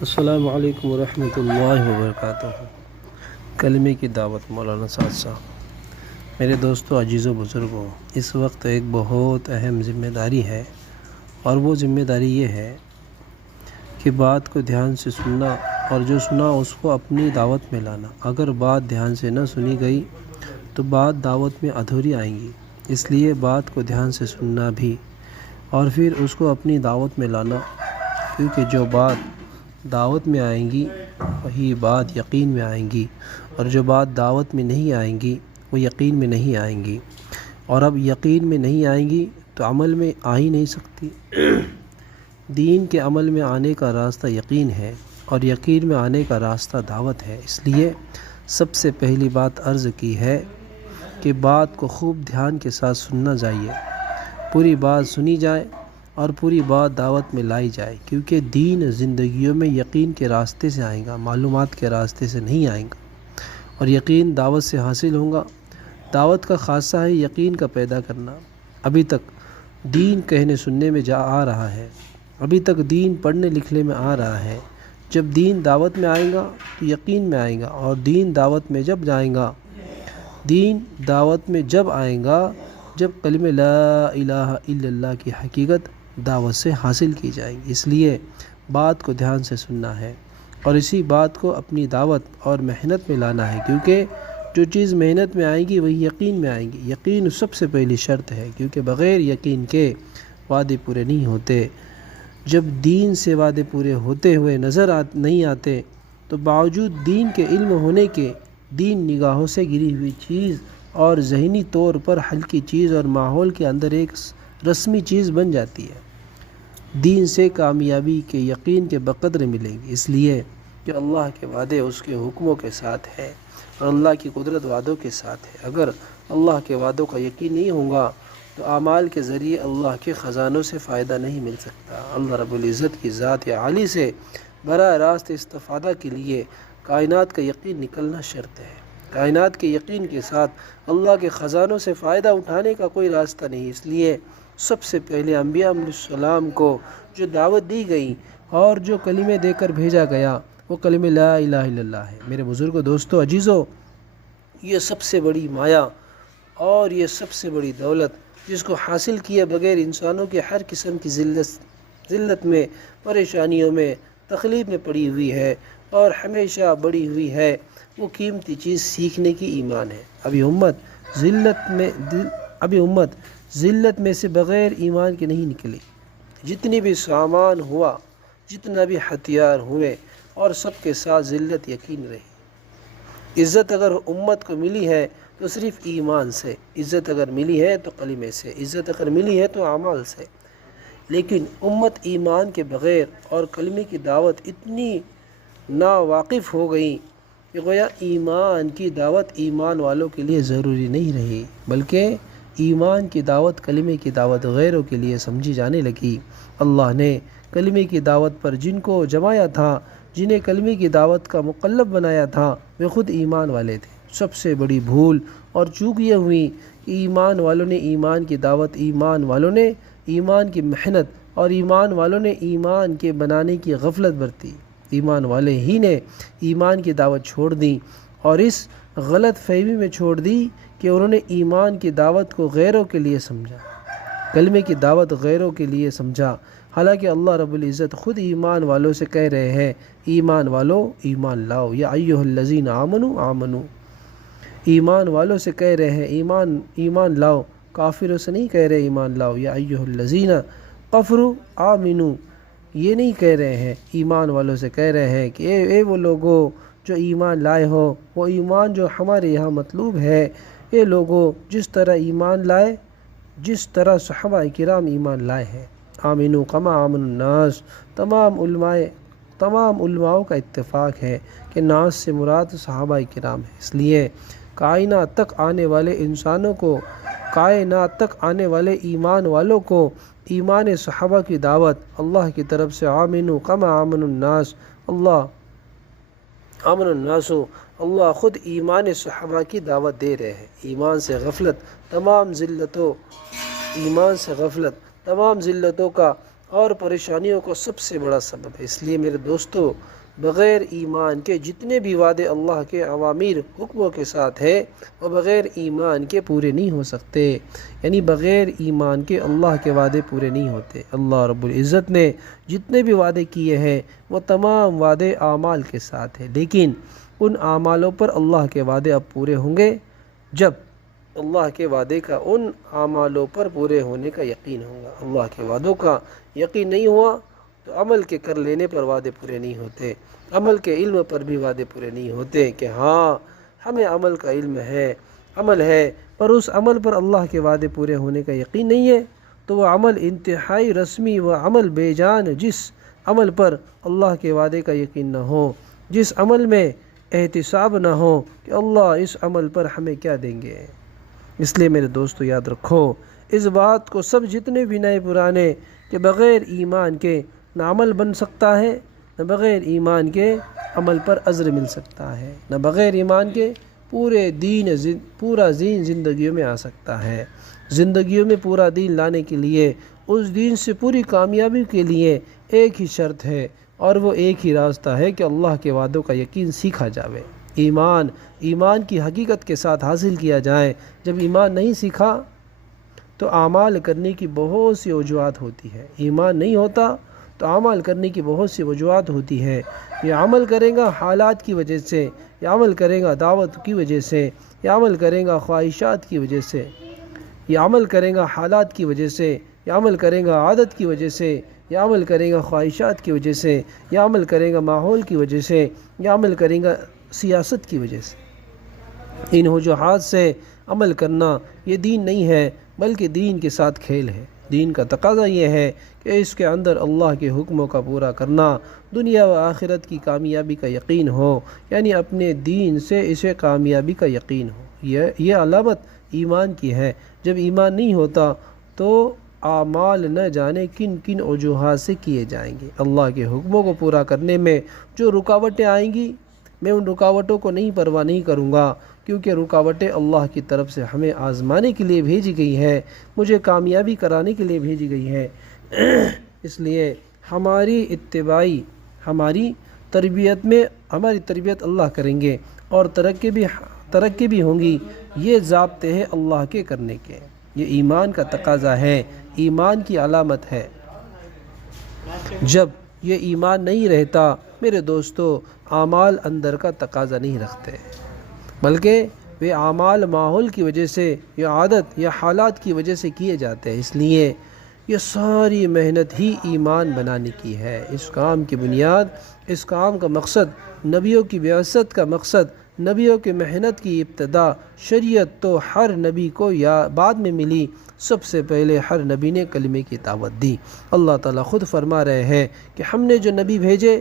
السلام علیکم ورحمۃ اللہ وبرکاتہ۔ کلمے کی دعوت مولانا سعد صاحب۔ میرے دوستو، عزیز و بزرگوں، اس وقت ایک بہت اہم ذمہ داری ہے، اور وہ ذمہ داری یہ ہے کہ بات کو دھیان سے سننا، اور جو سنا اس کو اپنی دعوت میں لانا۔ اگر بات دھیان سے نہ سنی گئی تو بات دعوت میں ادھوری آئیں گی، اس لیے بات کو دھیان سے سننا بھی اور پھر اس کو اپنی دعوت میں لانا، کیونکہ جو بات دعوت میں آئیں گی وہی بات یقین میں آئیں گی، اور جو بات دعوت میں نہیں آئیں گی وہ یقین میں نہیں آئیں گی، اور اب یقین میں نہیں آئیں گی تو عمل میں آ ہی نہیں سکتی۔ دین کے عمل میں آنے کا راستہ یقین ہے، اور یقین میں آنے کا راستہ دعوت ہے۔ اس لیے سب سے پہلی بات عرض کی ہے کہ بات کو خوب دھیان کے ساتھ سننا چاہیے، پوری بات سنی جائے اور پوری بات دعوت میں لائی جائے، کیونکہ دین زندگیوں میں یقین کے راستے سے آئے گا، معلومات کے راستے سے نہیں آئے گا، اور یقین دعوت سے حاصل ہوگا۔ دعوت کا خاصہ ہے یقین کا پیدا کرنا۔ ابھی تک دین کہنے سننے میں آ رہا ہے، ابھی تک دین پڑھنے لکھنے میں آ رہا ہے۔ جب دین دعوت میں آئے گا تو یقین میں آئے گا، اور دین دعوت میں جب جائے گا، دین دعوت میں جب آئے گا جب کلمہ لا الہ الا اللہ کی حقیقت دعوت سے حاصل کی جائے گی۔ اس لیے بات کو دھیان سے سننا ہے، اور اسی بات کو اپنی دعوت اور محنت میں لانا ہے، کیونکہ جو چیز محنت میں آئے گی وہی یقین میں آئے گی۔ یقین سب سے پہلی شرط ہے، کیونکہ بغیر یقین کے وعدے پورے نہیں ہوتے۔ جب دین سے وعدے پورے ہوتے ہوئے نظر نہیں آتے تو باوجود دین کے علم ہونے کے، دین نگاہوں سے گری ہوئی چیز اور ذہنی طور پر ہلکی چیز اور ماحول کے اندر ایک رسمی چیز بن جاتی ہے۔ دین سے کامیابی کے یقین کے بقدر ملے گی، اس لیے کہ اللہ کے وعدے اس کے حکموں کے ساتھ ہے، اور اللہ کی قدرت وعدوں کے ساتھ ہے۔ اگر اللہ کے وعدوں کا یقین نہیں ہوگا تو اعمال کے ذریعے اللہ کے خزانوں سے فائدہ نہیں مل سکتا۔ اللہ رب العزت کی ذات عالی سے براہ راست استفادہ کے لیے کائنات کا یقین نکلنا شرط ہے۔ کائنات کے یقین کے ساتھ اللہ کے خزانوں سے فائدہ اٹھانے کا کوئی راستہ نہیں۔ اس لیے سب سے پہلے انبیاء علیہ السلام کو جو دعوت دی گئی اور جو کلمے دے کر بھیجا گیا وہ کلمہ لا الہ الا اللہ ہے۔ میرے بزرگوں، دوستو، عزیزو، یہ سب سے بڑی مایا اور یہ سب سے بڑی دولت جس کو حاصل کیے بغیر انسانوں کے ہر قسم کی ذلت میں، پریشانیوں میں، تکلیف میں پڑی ہوئی ہے اور ہمیشہ بڑی ہوئی ہے، وہ قیمتی چیز سیکھنے کی ایمان ہے۔ ابھی امت ذلت میں سے بغیر ایمان کے نہیں نکلی۔ جتنی بھی سامان ہوا، جتنا بھی ہتھیار ہوئے، اور سب کے ساتھ ذلت یقین رہی۔ عزت اگر امت کو ملی ہے تو صرف ایمان سے، عزت اگر ملی ہے تو کلمے سے، عزت اگر ملی ہے تو اعمال سے۔ لیکن امت ایمان کے بغیر اور کلمے کی دعوت اتنی ناواقف ہو گئی کہ گویا ایمان کی دعوت ایمان والوں کے لیے ضروری نہیں رہی، بلکہ ایمان کی دعوت، کلمے کی دعوت غیروں کے لیے سمجھی جانے لگی۔ اللہ نے کلمے کی دعوت پر جن کو جمایا تھا، جنہیں کلمے کی دعوت کا مکلف بنایا تھا، وہ خود ایمان والے تھے۔ سب سے بڑی بھول اور چوک یہ ہوئی کہ ایمان والوں نے ایمان کی دعوت، ایمان والوں نے ایمان کی محنت، اور ایمان والوں نے ایمان کے بنانے کی غفلت برتی۔ ایمان والے ہی نے ایمان کی دعوت چھوڑ دی، اور اس غلط فہمی میں چھوڑ دی کہ انہوں نے ایمان کی دعوت کو غیروں کے لیے سمجھا، کلمے کی دعوت غیروں کے لیے سمجھا، حالانکہ اللہ رب العزت خود ایمان والوں سے کہہ رہے ہیں، ایمان والو ایمان لاؤ، یا ایھا الذین آمنوا آمنو۔ ایمان والوں سے کہہ رہے ہیں ایمان لاؤ، کافروں سے نہیں کہہ رہے ایمان لاؤ، یا ایھا الذین کفروا آمنو، یہ نہیں کہہ رہے ہیں۔ ایمان والوں سے کہہ رہے ہیں کہ اے وہ لوگوں جو ایمان لائے ہو، وہ ایمان جو ہمارے یہاں مطلوب ہے، اے لوگوں جس طرح ایمان لائے، جس طرح صحابہ کرام ایمان لائے ہیں۔ آمنو کما آمن الناس، تمام علماء کا اتفاق ہے کہ ناس سے مراد صحابہ کرام ہے۔ اس لیے کائنات تک آنے والے انسانوں کو، کائنات تک آنے والے ایمان والوں کو ایمان صحابہ کی دعوت اللہ کی طرف سے آمنو کما آمن الناس، اللہ خود ایمان صحابہ کی دعوت دے رہے ہیں۔ ایمان سے غفلت، تمام ذلتوں کا اور پریشانیوں کا سب سے بڑا سبب ہے۔ اس لیے میرے دوستو، بغیر ایمان کے جتنے بھی وعدے اللہ کے اوامر حکموں کے ساتھ ہے وہ بغیر ایمان کے پورے نہیں ہو سکتے، یعنی بغیر ایمان کے اللہ کے وعدے پورے نہیں ہوتے۔ اللہ رب العزت نے جتنے بھی وعدے کیے ہیں وہ تمام وعدے اعمال کے ساتھ ہیں، لیکن ان اعمالوں پر اللہ کے وعدے اب پورے ہوں گے جب اللہ کے وعدے کا ان اعمالوں پر پورے ہونے کا یقین ہوگا۔ اللہ کے وعدوں کا یقین نہیں ہوا تو عمل کے کر لینے پر وعدے پورے نہیں ہوتے، عمل کے علم پر بھی وعدے پورے نہیں ہوتے کہ ہاں ہمیں عمل کا علم ہے، عمل ہے، پر اس عمل پر اللہ کے وعدے پورے ہونے کا یقین نہیں ہے تو وہ عمل انتہائی رسمی و عمل بے جان، جس عمل پر اللہ کے وعدے کا یقین نہ ہو، جس عمل میں احتساب نہ ہو کہ اللہ اس عمل پر ہمیں کیا دیں گے۔ اس لیے میرے دوستو یاد رکھو اس بات کو، سب جتنے بھی نئے پرانے، کہ بغیر ایمان کے نہ عمل بن سکتا ہے، نہ بغیر ایمان کے عمل پر اجر مل سکتا ہے، نہ بغیر ایمان کے پورا دین زندگیوں میں آ سکتا ہے۔ زندگیوں میں پورا دین لانے کے لیے، اس دین سے پوری کامیابی کے لیے ایک ہی شرط ہے اور وہ ایک ہی راستہ ہے کہ اللہ کے وعدوں کا یقین سیکھا جاوے۔ ایمان کی حقیقت کے ساتھ حاصل کیا جائے۔ جب ایمان نہیں سیکھا تو اعمال کرنے کی بہت سی وجوہات ہوتی ہے۔ ایمان نہیں ہوتا تو اعمال کرنے کی بہت سی وجوہات ہوتی ہے۔ یہ عمل کرے گا حالات کی وجہ سے، یہ عمل کرے گا دعوت کی وجہ سے، یہ عمل کرے گا خواہشات کی وجہ سے، یہ عمل کرے گا حالات کی وجہ سے، یہ عمل کرے گا عادت کی وجہ سے، یہ عمل کرے گا خواہشات کی وجہ سے، یہ عمل کرے گا ماحول کی وجہ سے، یہ عمل کرے گا سیاست کی وجہ سے۔ ان وجوہات سے عمل کرنا یہ دین نہیں ہے، بلکہ دین کے ساتھ کھیل ہے۔ دین کا تقاضا یہ ہے کہ اس کے اندر اللہ کے حکموں کا پورا کرنا، دنیا و آخرت کی کامیابی کا یقین ہو، یعنی اپنے دین سے اسے کامیابی کا یقین ہو۔ یہ علامت ایمان کی ہے۔ جب ایمان نہیں ہوتا تو اعمال نہ جانے کن کن وجوہات سے کیے جائیں گے۔ اللہ کے حکموں کو پورا کرنے میں جو رکاوٹیں آئیں گی، میں ان رکاوٹوں کو پرواہ نہیں کروں گا، کیونکہ رکاوٹیں اللہ کی طرف سے ہمیں آزمانے کے لیے بھیجی گئی ہے، مجھے کامیابی کرانے کے لیے بھیجی گئی ہے۔ اس لیے ہماری اتباعی، ہماری تربیت اللہ کریں گے اور ترقی بھی ہوں گی۔ یہ ضابطے ہیں اللہ کے کرنے کے، یہ ایمان کا تقاضا ہے، ایمان کی علامت ہے۔ جب یہ ایمان نہیں رہتا میرے دوستو، اعمال اندر کا تقاضا نہیں رکھتے، بلکہ وہ اعمال ماحول کی وجہ سے یا عادت یا حالات کی وجہ سے کیے جاتے ہیں۔ اس لیے یہ ساری محنت ہی ایمان بنانے کی ہے۔ اس کام کی بنیاد، اس کام کا مقصد، نبیوں کی بعثت کا مقصد، نبیوں کی محنت کی ابتدا، شریعت تو ہر نبی کو یا بعد میں ملی، سب سے پہلے ہر نبی نے کلمے کی دعوت دی۔ اللہ تعالیٰ خود فرما رہے ہیں کہ ہم نے جو نبی بھیجے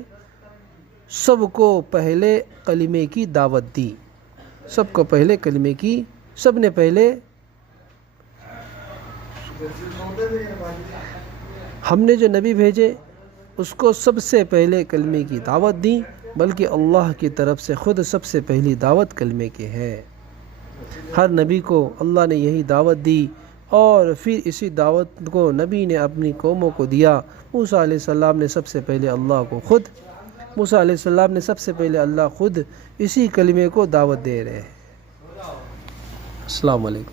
سب کو پہلے کلمے کی دعوت دی، سب کو پہلے کلمے کی، سب نے پہلے ہم نے جو نبی بھیجے اس کو سب سے پہلے کلمے کی دعوت دی، بلکہ اللہ کی طرف سے خود سب سے پہلی دعوت کلمے کی ہے۔ ہر نبی کو اللہ نے یہی دعوت دی اور پھر اسی دعوت کو نبی نے اپنی قوموں کو دیا۔ موسیٰ علیہ السلام نے سب سے پہلے اللہ خود اسی کلمے کو دعوت دے رہے ہیں۔ السلام علیکم۔